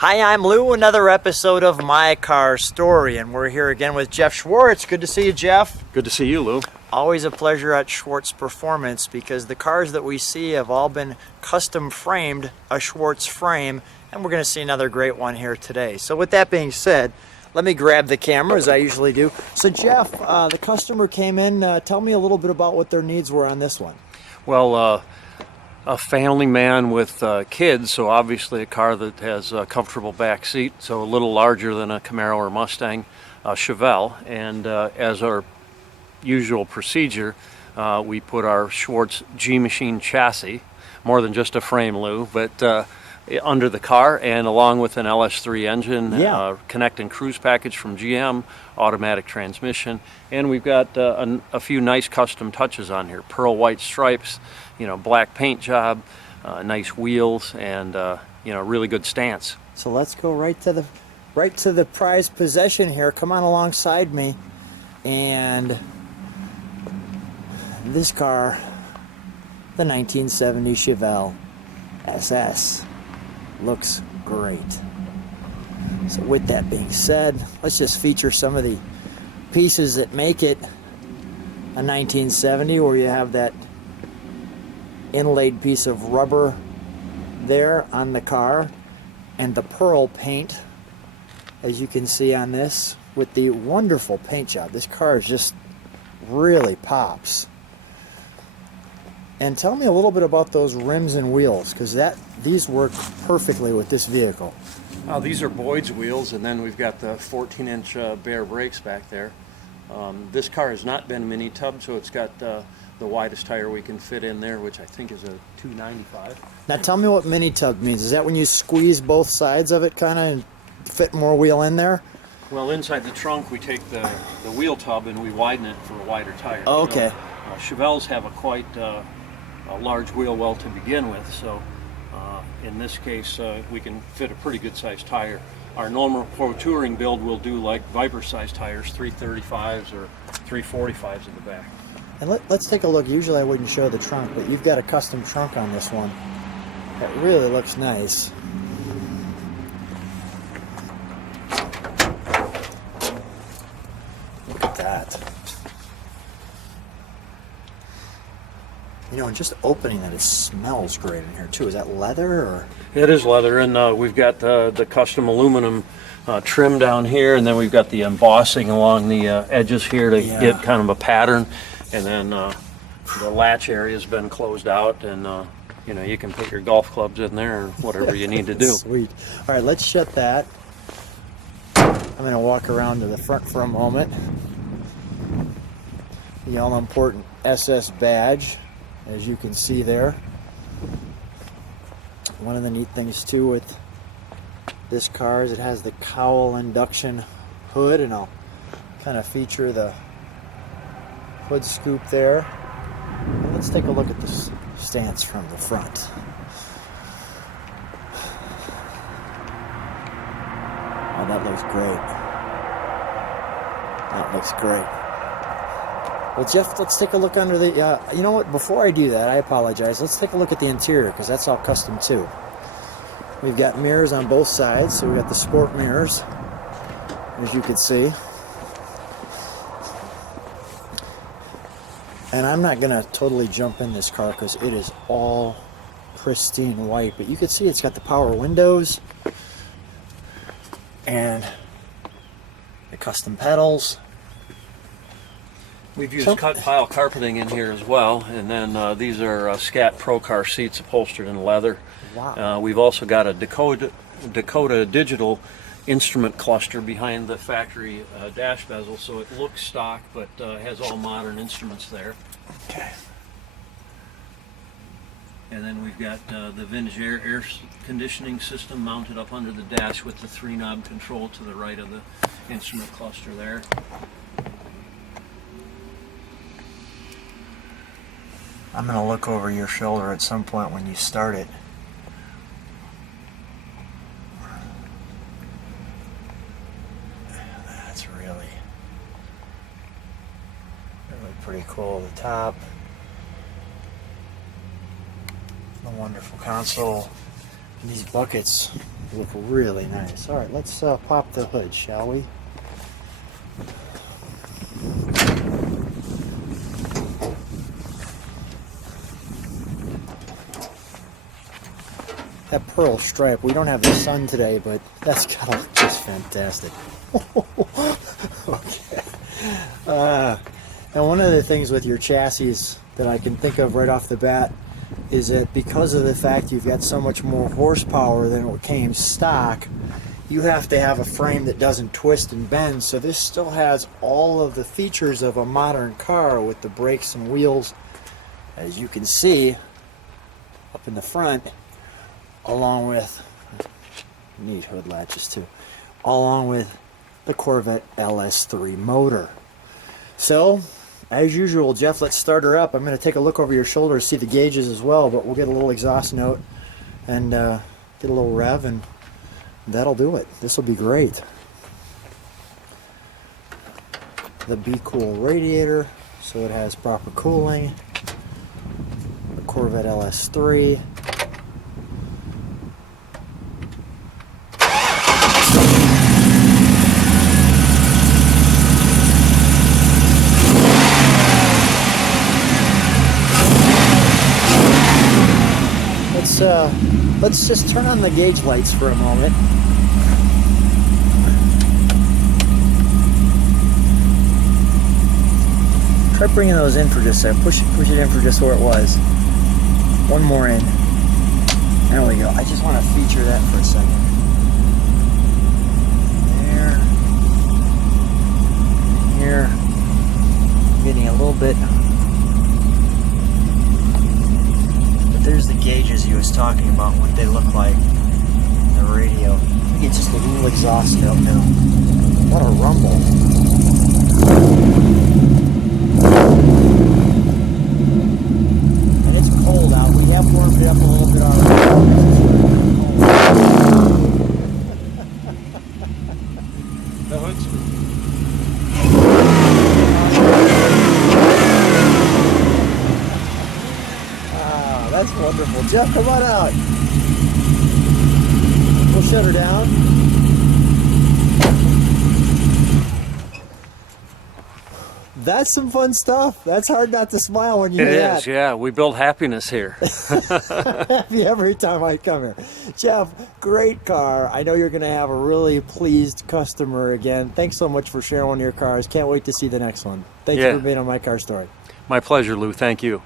Hi, I'm Lou, another episode of My Car Story, and we're here again with Jeff Schwartz. Good to see you, Jeff. Good to see you, Lou. Always a pleasure at Schwartz Performance because the cars that we see have all been custom framed, a Schwartz frame, and we're going to see another great one here today. So with that being said, let me grab the camera as I usually do. So Jeff, the customer came in. Tell me a little bit about what their needs were on this one. Well, a family man with kids, so obviously a car that has a comfortable back seat, so a little larger than a Camaro or Mustang, Chevelle. And as our usual procedure, we put our Schwartz G-Machine chassis, more than just a frame, Lou, but under the car, and along with an LS3 engine, Connect and Cruise package from GM, automatic transmission, and we've got a few nice custom touches on here. Pearl white stripes, black paint job, nice wheels, and really good stance. So let's go right to the prized possession here. Come on alongside me, and this car, the 1970 Chevelle SS. Looks great. So with that being said, let's just feature some of the pieces that make it a 1970, where you have that inlaid piece of rubber there on the car and the pearl paint, as you can see on this, with the wonderful paint job. This car just really pops. And tell me a little bit about those rims and wheels, because these work perfectly with this vehicle. These are Boyd's wheels, and then we've got the 14-inch bare brakes back there. This car has not been mini tub, so it's got the widest tire we can fit in there, which I think is a 295. Now tell me what mini tub means. Is that when you squeeze both sides of it kind of and fit more wheel in there? Well, inside the trunk we take the wheel tub and we widen it for a wider tire. Oh, okay. So, Chevelles have a large wheel well to begin with, so in this case we can fit a pretty good sized tire. Our normal Pro Touring build will do like Viper sized tires, 335s or 345s in the back. And let's take a look. Usually I wouldn't show the trunk, but you've got a custom trunk on this one. That really looks nice. Look at that. And just opening that, it smells great in here too. Is that leather or? It is leather, and we've got the custom aluminum trim down here, and then we've got the embossing along the edges here to get kind of a pattern. And then the latch area has been closed out, and you can put your golf clubs in there or whatever you need to do. Sweet. All right, let's shut that. I'm going to walk around to the front for a moment. The all-important SS badge, as you can see there. One of the neat things too with this car is it has the cowl induction hood, and I'll kind of feature the hood scoop there. And let's take a look at this stance from the front. Oh, that looks great. That looks great. Well, Jeff, let's take a look under the, you know what, before I do that, I apologize. Let's take a look at the interior, because that's all custom too. We've got mirrors on both sides, so we've got the sport mirrors, as you can see. And I'm not going to totally jump in this car, because it is all pristine white, but you can see it's got the power windows and the custom pedals. We've used cut pile carpeting in here as well, and then these are Scat Pro Car seats upholstered in leather. Wow. We've also got a Dakota digital instrument cluster behind the factory dash bezel, so it looks stock but has all modern instruments there. Okay. And then we've got the vintage air conditioning system mounted up under the dash with the 3-knob control to the right of the instrument cluster there. I'm going to look over your shoulder at some point when you start it. That's really pretty cool. The top, the wonderful console. These buckets look really nice. All right, let's pop the hood, shall we? That pearl stripe, we don't have the sun today, but that's gotta look just fantastic. Okay. And one of the things with your chassis that I can think of right off the bat is that because of the fact you've got so much more horsepower than what came stock, you have to have a frame that doesn't twist and bend. So this still has all of the features of a modern car with the brakes and wheels, as you can see up in the front, along with neat hood latches too, along with the Corvette LS3 motor. So as usual, Jeff, let's start her up. I'm going to take a look over your shoulder to see the gauges as well, but we'll get a little exhaust note and get a little rev, and that'll do it. This will be great. The Be Cool radiator, so it has proper cooling. The Corvette LS3. Let's just turn on the gauge lights for a moment. Try bringing those in for just a second. Push it in for just where it was. One more in. There we go. I just want to feature that for a second. There. Here. Getting a little bit. There's the gauges he was talking about, what they look like in the radio. We get just a little exhaust out now. What a rumble. And it's cold out. We have warmed it up a little bit already. The hood's That's wonderful. Jeff, come on out. We'll shut her down. That's some fun stuff. That's hard not to smile when you hear that. It is, yeah. We build happiness here. Happy every time I come here. Jeff, great car. I know you're going to have a really pleased customer again. Thanks so much for sharing one of your cars. Can't wait to see the next one. Thank you for being on My Car Story. My pleasure, Lou. Thank you.